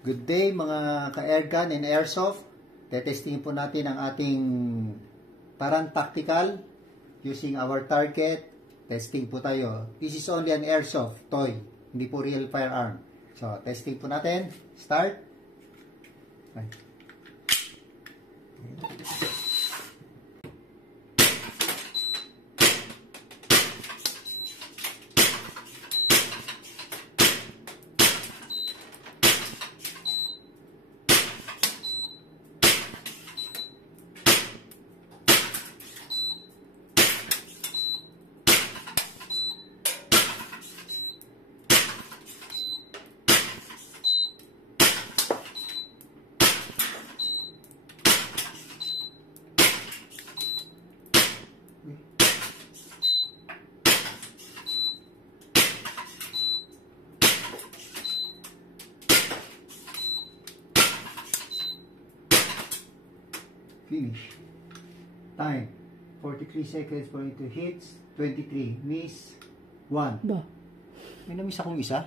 Good day mga ka-airgun and airsoft. Tetestingin po natin ang ating parang tactical using our target. Testing po tayo. This is only an airsoft toy, hindi po real firearm. So, testing po natin. Start. Okay. Finish. Time. 43 seconds for it to hit. 23. Miss. 1. Ba? May na-miss akong isa.